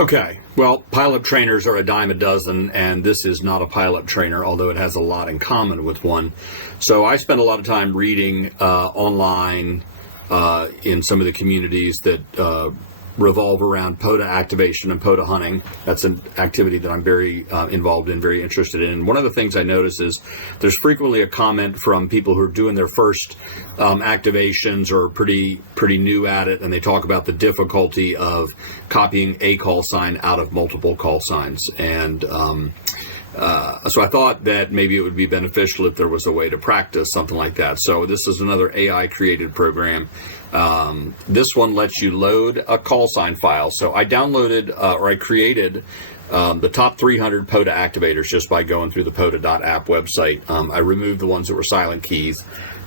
Okay, well, pileup trainers are a dime a dozen, and this is not a pileup trainer, although it has a lot in common with one. So I spend a lot of time reading online in some of the communities that revolve around POTA activation and POTA hunting. That's an activity that I'm very involved in, very interested in. And one of the things I notice is there's frequently a comment from people who are doing their first activations or pretty new at it, and they talk about the difficulty of copying a call sign out of multiple call signs. And so I thought that maybe it would be beneficial if there was a way to practice something like that. So this is another AI created program. This one lets you load a call sign file. So I downloaded or I created the top 300 POTA activators just by going through the POTA.app website. I removed the ones that were silent keys.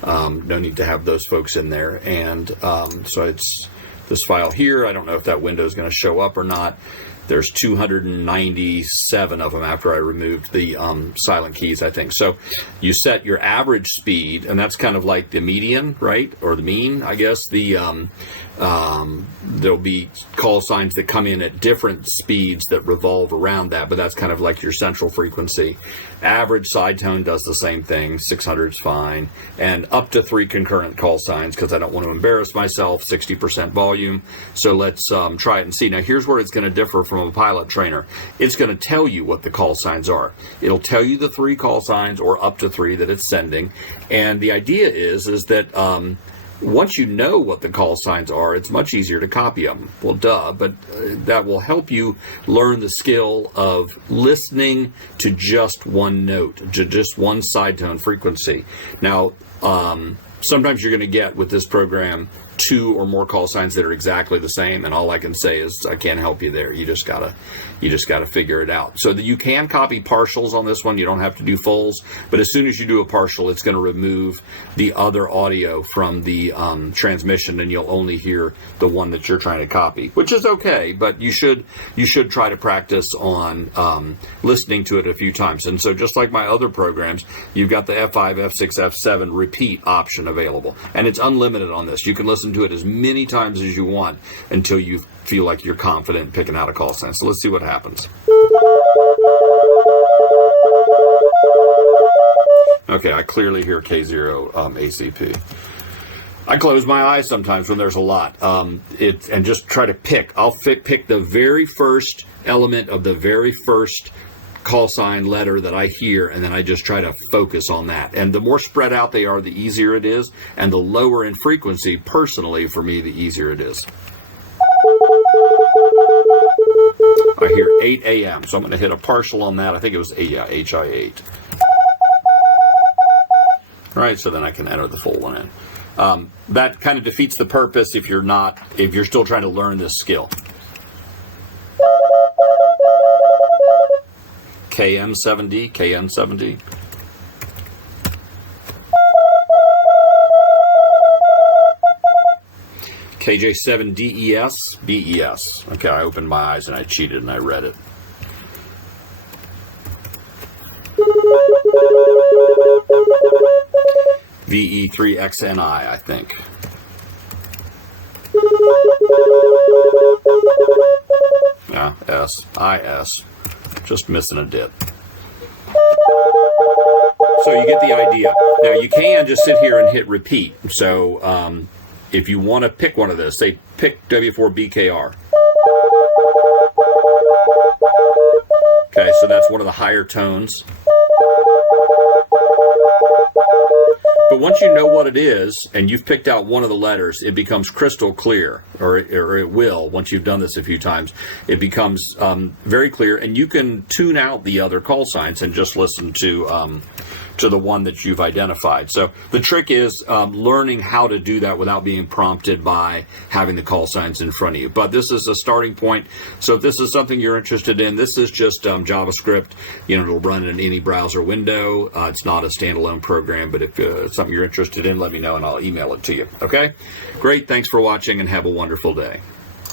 No need to have those folks in there. And so it's this file here. I don't know if that window is going to show up or not. There's 297 of them after I removed the silent keys, I think. So you set your average speed, and that's kind of like the median, right? Or the mean, I guess. There'll be call signs that come in at different speeds that revolve around that, but that's kind of like your central frequency. Average sidetone does the same thing. 600 is fine. And up to 3 concurrent call signs, because I don't want to embarrass myself. 60% volume. So let's try it and see. Now here's where it's going to differ from a pileup trainer. It's going to tell you what the call signs are. It'll tell you the 3 call signs or up to 3 that it's sending. And the idea is that once you know what the call signs are, it's much easier to copy them. Well, duh, but that will help you learn the skill of listening to just one note, to just one sidetone frequency. Now, sometimes you're going to get with this program 2 or more call signs that are exactly the same, and all I can say is I can't help you there. You just gotta figure it out. So that you can copy partials on this one. You don't have to do fulls, but as soon as you do a partial, it's going to remove the other audio from the transmission, and you'll only hear the one that you're trying to copy, which is okay. But you should try to practice on listening to it a few times. And so just like my other programs, you've got the F5, F6, F7 repeat option available, and it's unlimited on this. You can listen to it as many times as you want until you feel like you're confident picking out a call sign. So let's see what happens. Okay, I clearly hear K0 ACP. I close my eyes sometimes when there's a lot, and just try to pick. I'll pick the very first element of the very first call sign letter that I hear, and then I just try to focus on that. And the more spread out they are, the easier it is, and the lower in frequency, personally, for me, the easier it is. I hear 8 a.m., so I'm going to hit a partial on that. I think it was 8, yeah, HI8. All right, so then I can enter the full one in. That kind of defeats the purpose if you're still trying to learn this skill. KM70, KN70. KJ7DES, BES. Okay, I opened my eyes and I cheated and I read it. VE3XNI, I think. Yeah, IS. Just missing a dip. So you get the idea. Now you can just sit here and hit repeat. So if you want to pick one of those, say pick W4BKR. Okay, so that's one of the higher tones. But once you know what it is, and you've picked out one of the letters, it becomes crystal clear, or it will, once you've done this a few times, it becomes very clear, and you can tune out the other call signs and just listen to the one that you've identified. So the trick is learning how to do that without being prompted by having the call signs in front of you. But this is a starting point. So if this is something you're interested in, this is just JavaScript. You know, it'll run in any browser window. It's not a standalone program, but if it's something you're interested in, let me know and I'll email it to you. Okay? Great. Thanks for watching and have a wonderful day.